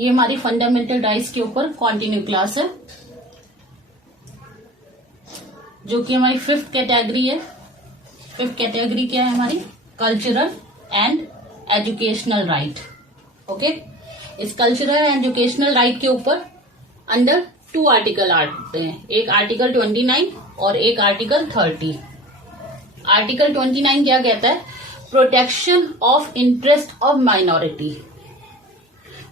ये हमारी fundamental rights के ऊपर कंटिन्यू क्लास है, जो कि हमारी 5th कैटेगरी है। 5th कैटेगरी क्या है हमारी? Cultural and educational right. Okay, इस कल्चरल एंड एजुकेशनल राइट के ऊपर अंडर 2 आर्टिकल आते हैं, एक आर्टिकल 29 और एक आर्टिकल 30। आर्टिकल 29 क्या कहता है? Protection of interest of minority,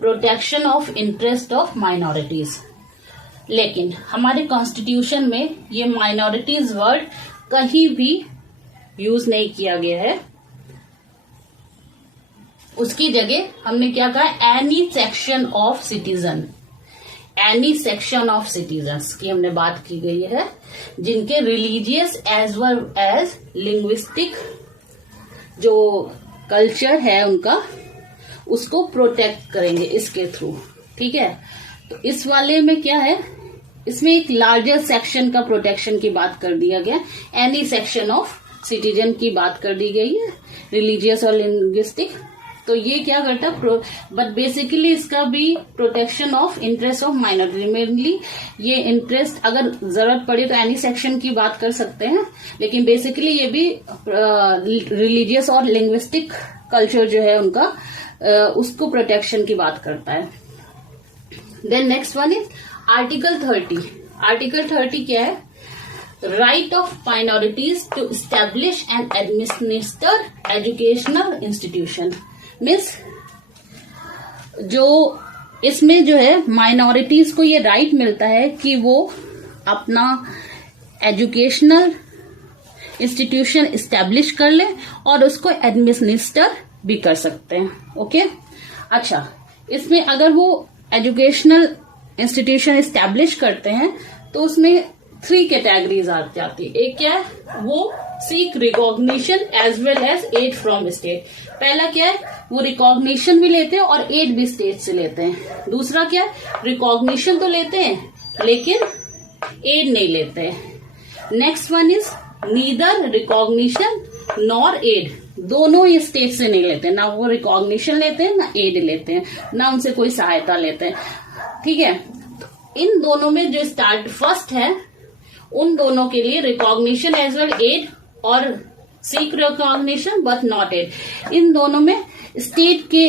protection of interest of minorities. लेकिन हमारे कॉन्स्टिट्यूशन में ये माइनॉरिटीज वर्ड कहीं भी यूज नहीं किया गया है। उसकी जगह हमने क्या कहा? Any section of citizen, any section of citizens की हमने बात की गई है, जिनके religious as well as linguistic जो कल्चर है उनका, उसको प्रोटेक्ट करेंगे इसके थ्रू। ठीक है, तो इस वाले में क्या है? इसमें एक लार्जर सेक्शन का प्रोटेक्शन की बात कर दिया गया, एनी सेक्शन ऑफ सिटीजन की बात कर दी गई है, रिलीजियस और लिंग्विस्टिक। तो ये क्या करता है? बट बेसिकली इसका भी protection of interest of minority, mainly ये इंटरेस्ट अगर जरूरत पड़े तो एनी सेक्शन की बात कर सकते हैं, लेकिन बेसिकली ये भी रिलीजियस और लिंग्विस्टिक कल्चर जो है उनका उसको प्रोटेक्शन की बात करता है। Then next one is article 30। Article 30 क्या है? Right of minorities to establish and administer educational institution. Means जो इसमें जो है माइनॉरिटीज को ये राइट मिलता है कि वो अपना एजुकेशनल इंस्टीट्यूशन एस्टेब्लिश कर ले और उसको एडमिनिस्टर भी कर सकते हैं। ओके, अच्छा, इसमें अगर वो एजुकेशनल इंस्टीट्यूशन एस्टेब्लिश करते हैं तो उसमें 3 कैटेगरीज आ जाती है। एक क्या है? वो seek recognition as well as aid from state. पहला क्या है? वो रिकॉग्निशन भी लेते हैं और एड भी स्टेट से लेते हैं। दूसरा क्या है? रिकॉग्निशन तो लेते हैं लेकिन एड नहीं लेते हैं। Next one is neither recognition nor aid. दोनों ये स्टेट से नहीं लेते, ना वो रिकॉग्निशन लेते हैं ना एड लेते हैं, ना उनसे कोई सहायता लेते हैं। ठीक है, तो इन दोनों में जो स्टार्ट फर्स्ट है उन दोनों के लिए रिकॉग्निशन एज वेल एड और seek recognition but not aid, इन दोनों में स्टेट के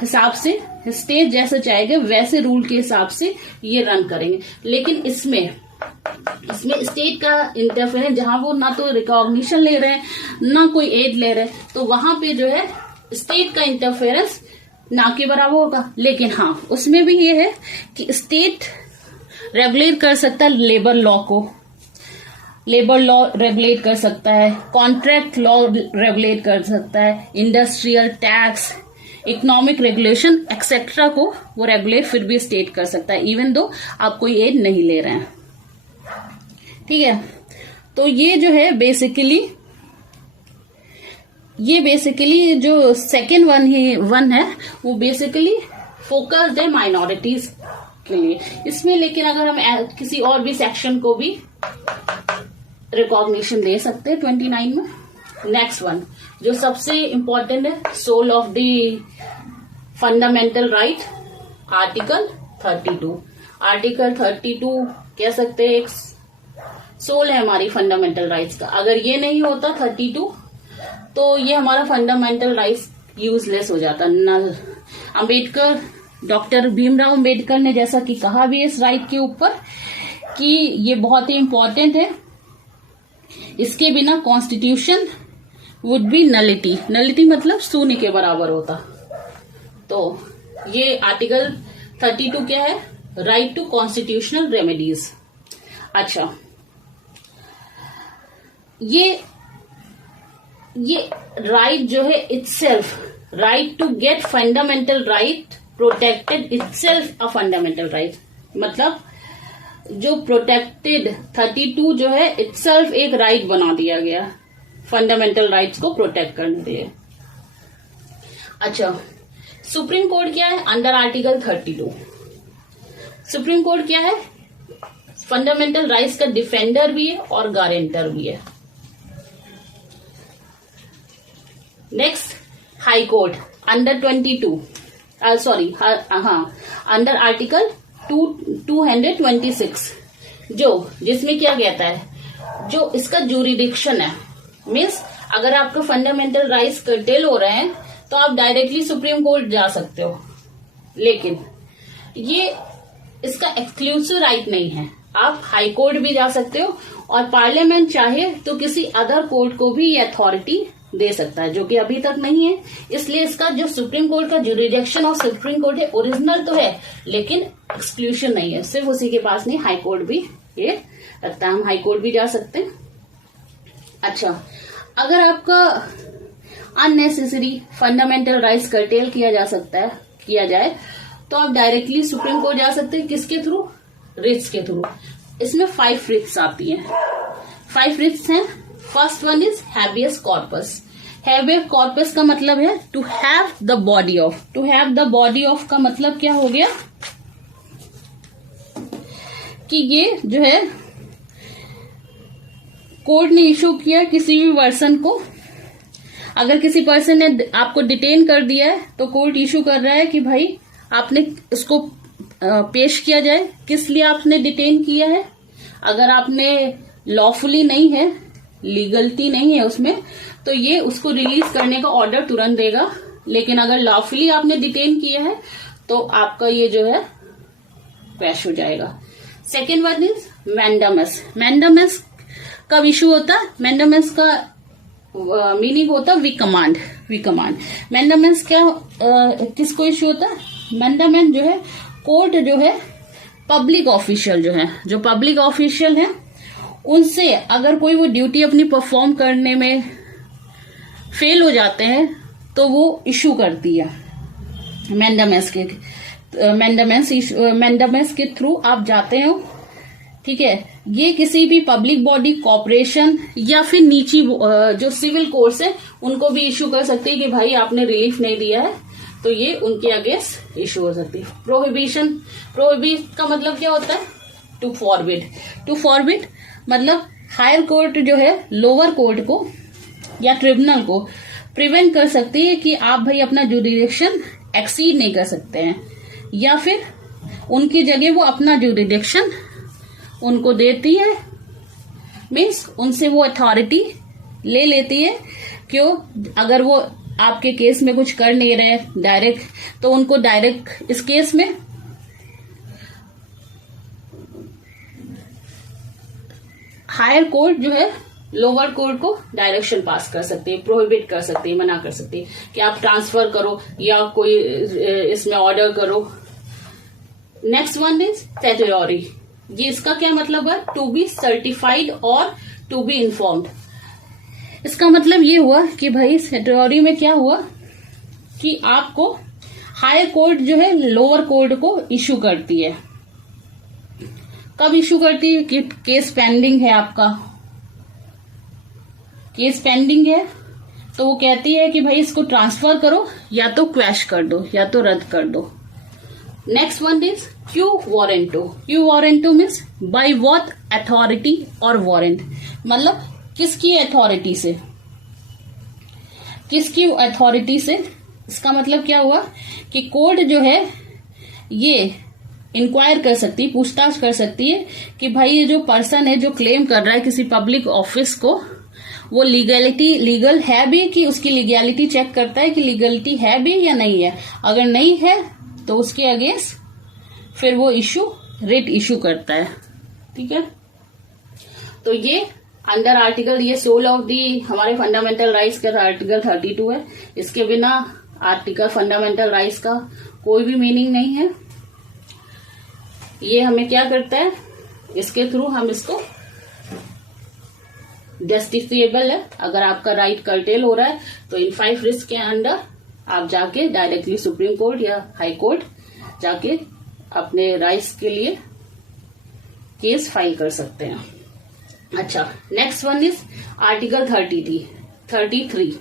हिसाब से, स्टेट जैसे चाहेगा वैसे रूल के हिसाब से ये रन करेंगे। लेकिन इसमें स्टेट का इंटरफेरेंस, जहां वो ना तो रिकॉग्निशन ले रहे हैं ना कोई एड ले रहे हैं, तो वहां पे जो है स्टेट का इंटरफेरेंस ना के बराबर होगा। लेकिन हाँ, उसमें भी ये है कि स्टेट रेगुलेट कर सकता है लेबर लॉ को, लेबर लॉ रेगुलेट कर सकता है, कॉन्ट्रैक्ट लॉ रेगुलेट कर सकता है, industrial tax, economic regulation etcetera को वो रेगुलेट फिर भी स्टेट कर सकता है, इवन दो आप कोई एड नहीं ले रहे हैं। ठीक है, तो ये जो है बेसिकली जो सेकेंड वन है वो बेसिकली फोकस्ड है माइनॉरिटीज के लिए इसमें। लेकिन अगर हम किसी और भी सेक्शन को भी रिकॉग्निशन दे सकते हैं 29 में। नेक्स्ट वन जो सबसे इंपॉर्टेंट है, soul of the fundamental right, article 32। Article 32 कह सकते हैं एक सोल है हमारी फंडामेंटल राइट्स का। अगर ये नहीं होता 32 तो ये हमारा फंडामेंटल राइट्स यूजलेस हो जाता, नल। अंबेडकर, डॉक्टर भीमराव अंबेडकर ने जैसा कि कहा भी इस राइट के ऊपर कि ये बहुत ही इंपॉर्टेंट है, इसके बिना constitution would be nullity. Nullity मतलब शून्य के बराबर होता। तो ये आर्टिकल 32 क्या है? Right to constitutional remedies. अच्छा, ये राइट जो है itself, right to get fundamental right protected itself a fundamental right, मतलब जो प्रोटेक्टेड 32 जो है इटसेल्फ एक राइट बना दिया गया फंडामेंटल राइट्स को प्रोटेक्ट करने के लिए। अच्छा, सुप्रीम कोर्ट क्या है? अंडर आर्टिकल 32 सुप्रीम कोर्ट क्या है? फंडामेंटल राइट्स का डिफेंडर भी है और गारंटर भी है। Next, high court under 22 sorry हाँ, अंडर आर्टिकल 226 जिसमें क्या कहता है, जो इसका ज्यूरिडिक्शन है, मीन्स अगर आपका फंडामेंटल राइट्स कर्टेल हो रहे हैं तो आप डायरेक्टली सुप्रीम कोर्ट जा सकते हो, लेकिन ये इसका एक्सक्लूसिव राइट नहीं है। आप हाई कोर्ट भी जा सकते हो और पार्लियामेंट चाहे तो किसी अदर कोर्ट को भी ये अथॉरिटी दे सकता है, जो कि अभी तक नहीं है। इसलिए इसका जो सुप्रीम कोर्ट का ज्यूरिडिक्शन ऑफ सुप्रीम कोर्ट है, ओरिजिनल तो है लेकिन एक्सक्लूशन नहीं है, सिर्फ उसी के पास नहीं, हाई कोर्ट भी ये रखता है, हम हाई कोर्ट भी जा सकते हैं। अच्छा, अगर आपका अननेसेसरी फंडामेंटल राइट्स कर्टेल किया जाए तो आप डायरेक्टली सुप्रीम कोर्ट जा सकते हैं। किसके थ्रू? रिट्स के थ्रू। इसमें 5 रिट्स आती हैं। 5 रिट्स हैं। First one is habeas corpus. Habeas corpus का मतलब है to have the body of. To have the body of का मतलब क्या हो गया कि ये जो है कोर्ट ने इशू किया किसी भी पर्सन को, अगर किसी पर्सन ने आपको डिटेन कर दिया है तो कोर्ट इशू कर रहा है कि भाई आपने इसको पेश किया जाए। किस लिए आपने डिटेन किया है? अगर आपने लॉफुली नहीं है, लीगलिटी नहीं है उसमें, तो ये उसको रिलीज करने का ऑर्डर तुरंत देगा। लेकिन अगर लॉफुली आपने डिटेन किया है तो आपका ये जो है क्रैश हो जाएगा। Second one is mandamus. Mandamus कब इशू होता है? मैंडामस का मीनिंग होता है वी कमांड। मैंडामेंस क्या किसको इशू होता है? मैंडामेंट जो है कोर्ट जो है पब्लिक ऑफिशियल जो पब्लिक ऑफिशियल है उनसे अगर कोई वो ड्यूटी अपनी परफॉर्म करने में फेल हो जाते हैं तो वो इशू करती है मैंडामेंस के थ्रू आप जाते हो, ठीक है। ये किसी भी पब्लिक बॉडी, कॉर्पोरेशन या फिर नीची जो सिविल कोर्ट्स है उनको भी इशू कर सकती है कि भाई आपने रिलीफ नहीं दिया है, तो ये उनके अगेंस्ट इशू हो सकती है। प्रोहिबिट का मतलब क्या होता है? टू फॉरबिड मतलब हायर कोर्ट जो है लोअर कोर्ट को या ट्रिब्यूनल को प्रिवेंट कर सकती है कि आप भाई अपना ज्यूरिडिक्शन एक्सीड नहीं कर सकते हैं, या फिर उनकी जगह वो अपना ज्यूरिडिक्शन उनको देती है, मीन्स उनसे वो अथॉरिटी ले लेती है। क्यों? अगर वो आपके केस में कुछ कर नहीं रहे डायरेक्ट, तो उनको डायरेक्ट इस केस में हायर कोर्ट जो है लोअर कोर्ट को डायरेक्शन पास कर सकती है, प्रोहिबिट कर सकती है, मना कर सकती है कि आप ट्रांसफर करो या कोई इसमें ऑर्डर करो। Next one is statutory. ये इसका क्या मतलब है? टू बी सर्टिफाइड और टू बी इन्फॉर्म्ड। इसका मतलब ये हुआ कि भाई स्टैट्यूटरी में क्या हुआ कि आपको हायर कोर्ट जो है लोअर कोर्ट को इशू करती है। कब इशू करती है? कि केस पेंडिंग है, आपका केस पेंडिंग है, तो वो कहती है कि भाई इसको ट्रांसफर करो या तो क्वैश कर दो या तो रद्द कर दो। Next one is quo warranto means by what authority और वारंट, मतलब किसकी अथॉरिटी से, किसकी अथॉरिटी से। इसका मतलब क्या हुआ कि कोर्ट जो है ये इंक्वायर कर सकती है, पूछताछ कर सकती है कि भाई ये जो पर्सन है जो क्लेम कर रहा है किसी पब्लिक ऑफिस को, वो लीगल है भी, कि उसकी लीगैलिटी चेक करता है कि लीगलिटी है भी या नहीं है। अगर नहीं है तो उसके अगेंस्ट फिर वो रिट इशू करता है, ठीक है। तो ये अंडर आर्टिकल, ये सोल ऑफ दी हमारे फंडामेंटल राइट्स का आर्टिकल 32 है। इसके बिना आर्टिकल फंडामेंटल राइट्स का कोई भी मीनिंग नहीं है। ये हमें क्या करता है? इसके थ्रू हम इसको जस्टिफिएबल है। अगर आपका राइट कर्टेल हो रहा है तो इन 5 रिस्क के अंडर आप जाके डायरेक्टली सुप्रीम कोर्ट या हाई कोर्ट जाके अपने राइट्स के लिए केस फाइल कर सकते हैं। अच्छा, next one is article 33।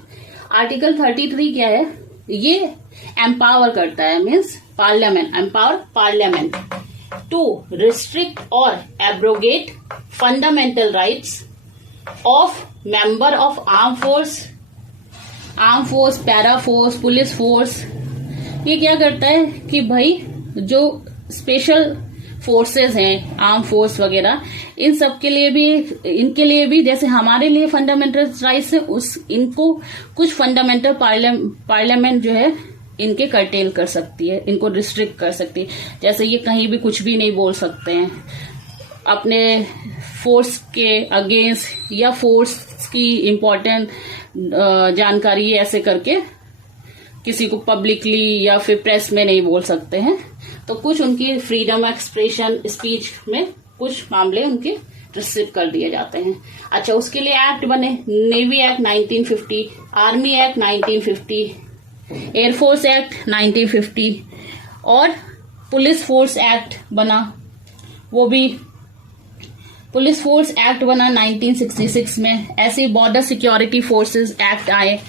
Article 33 क्या है? ये एम्पावर करता है, मीन्स पार्लियामेंट टू रिस्ट्रिक्ट और abrogate fundamental rights of member of arm force, para force, police force, ये क्या करता है कि भाई जो स्पेशल फोर्सेस हैं, आर्म फोर्स वगैरह, इन सब के लिए भी, इनके लिए भी जैसे हमारे लिए फंडामेंटल राइट्स है, इनको कुछ फंडामेंटल पार्लियामेंट जो है इनके कर्टेल कर सकती है, इनको रिस्ट्रिक्ट कर सकती है। जैसे ये कहीं भी कुछ भी नहीं बोल सकते हैं अपने फोर्स के अगेंस्ट, या फोर्स की इम्पोर्टेंट जानकारी ऐसे करके किसी को पब्लिकली या फिर प्रेस में नहीं बोल सकते हैं। तो कुछ उनकी फ्रीडम एक्सप्रेशन स्पीच में कुछ मामले उनके रिस्ट्रिक्ट कर दिए जाते हैं। अच्छा, उसके लिए एक्ट बने, navy act 1950, army act 1950, air force act 1950 और पुलिस फोर्स एक्ट बना, वो भी पुलिस फोर्स एक्ट बना 1966 में। ऐसे बॉर्डर सिक्योरिटी फोर्सेस एक्ट आए।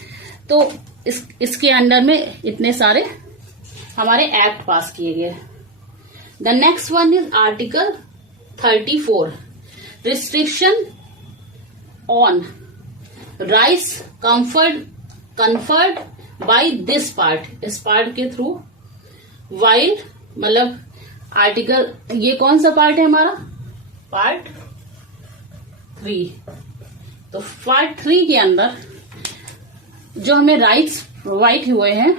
तो इसके अंडर में इतने सारे हमारे एक्ट पास किए गए। The next one is article 34, restriction on rights conferred by this part, इस पार्ट के थ्रू वाइल, मतलब आर्टिकल, ये कौन सा पार्ट है हमारा, पार्ट 3। तो पार्ट 3 के अंदर जो हमें राइट्स प्रोवाइड हुए हैं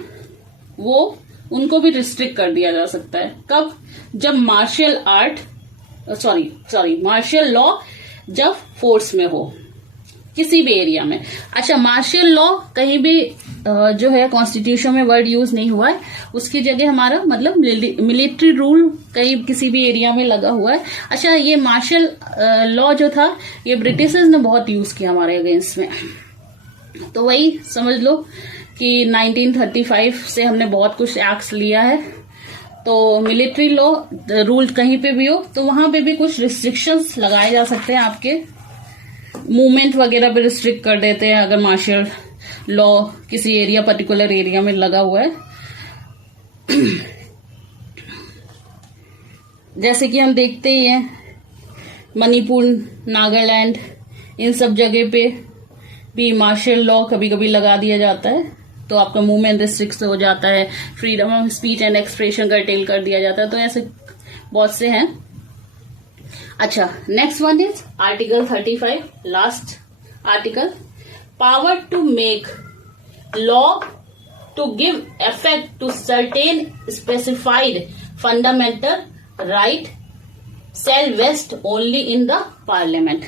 वो उनको भी रिस्ट्रिक्ट कर दिया जा सकता है। कब? जब मार्शल लॉ जब फोर्स में हो किसी भी एरिया में। अच्छा, मार्शल लॉ कहीं भी जो है कॉन्स्टिट्यूशन में वर्ड यूज नहीं हुआ है, उसकी जगह हमारा मतलब मिलिट्री रूल कहीं किसी भी एरिया में लगा हुआ है। अच्छा, ये मार्शल लॉ जो था ये ब्रिटिशर्स ने बहुत यूज किया हमारे अगेंस्ट में। तो वही समझ लो कि 1935 से हमने बहुत कुछ एक्ट्स लिया है। तो मिलिट्री लॉ रूल कहीं पे भी हो तो वहां पे भी कुछ रिस्ट्रिक्शंस लगाए जा सकते हैं, आपके मूवमेंट वगैरह पे रिस्ट्रिक्ट कर देते हैं अगर मार्शल लॉ किसी एरिया, पर्टिकुलर एरिया में लगा हुआ है। जैसे कि हम देखते ही हैं मणिपुर, नागालैंड, इन सब जगह पे भी मार्शल लॉ कभी कभी लगा दिया जाता है। तो आपका मूवमेंट रिस्ट्रिक्ट हो जाता है, freedom of speech and expression cartel कर दिया जाता है। तो ऐसे बहुत से हैं। अच्छा, next one is article 35, last article, power to make law to give effect to certain specified fundamental right shall vest only in the parliament।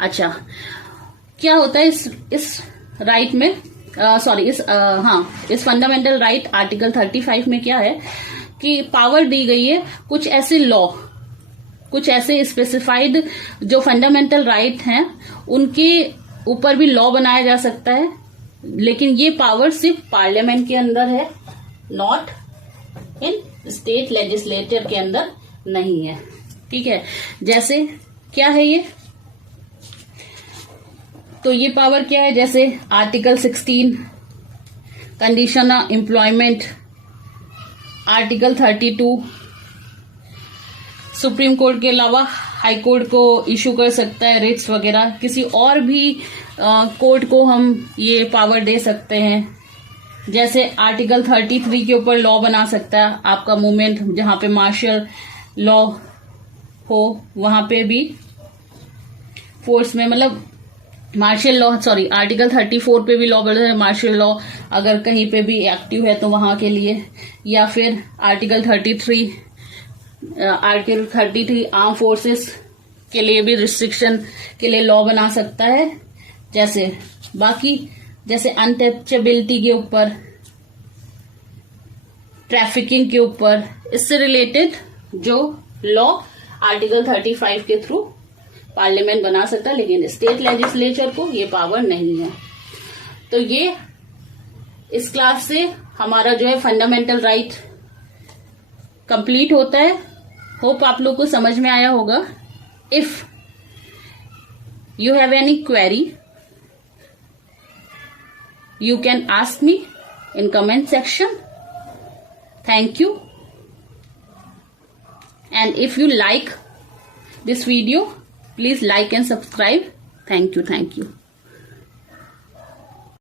अच्छा, क्या होता है इस राइट में, इस फंडामेंटल राइट आर्टिकल 35 में क्या है कि पावर दी गई है कुछ ऐसे लॉ, कुछ ऐसे स्पेसिफाइड जो फंडामेंटल राइट हैं उनके ऊपर भी लॉ बनाया जा सकता है, लेकिन ये पावर सिर्फ पार्लियामेंट के अंदर है, नॉट इन स्टेट लेजिस्लेचर के अंदर नहीं है। ठीक है, जैसे क्या है ये, तो ये पावर क्या है, जैसे article 16 condition of employment, article 32 supreme court के अलावा हाई कोर्ट को इशू कर सकता है रिट्स वगैरह, किसी और भी कोर्ट को हम ये पावर दे सकते हैं। जैसे आर्टिकल 33 के ऊपर लॉ बना सकता है, आपका मूवमेंट जहां पे मार्शल लॉ हो वहां पे भी फोर्स में, मतलब मार्शल लॉ, आर्टिकल 34 पे भी लॉ बना है, मार्शल लॉ अगर कहीं पे भी एक्टिव है तो वहां के लिए, या फिर आर्टिकल 33 आर्म फोर्सेस के लिए भी रिस्ट्रिक्शन के लिए लॉ बना सकता है। जैसे बाकी जैसे अनटचेबिलिटी के ऊपर, ट्रैफिकिंग के ऊपर, इससे रिलेटेड जो लॉ आर्टिकल 35 के थ्रू पार्लियामेंट बना सकता है, लेकिन स्टेट लेजिस्लेचर को ये पावर नहीं है। तो ये इस क्लास से हमारा जो है फंडामेंटल राइट कंप्लीट होता है। होप आप लोग को समझ में आया होगा। If you have any query you can ask me in comment section. Thank you. And if you like this video, please like and subscribe. Thank you.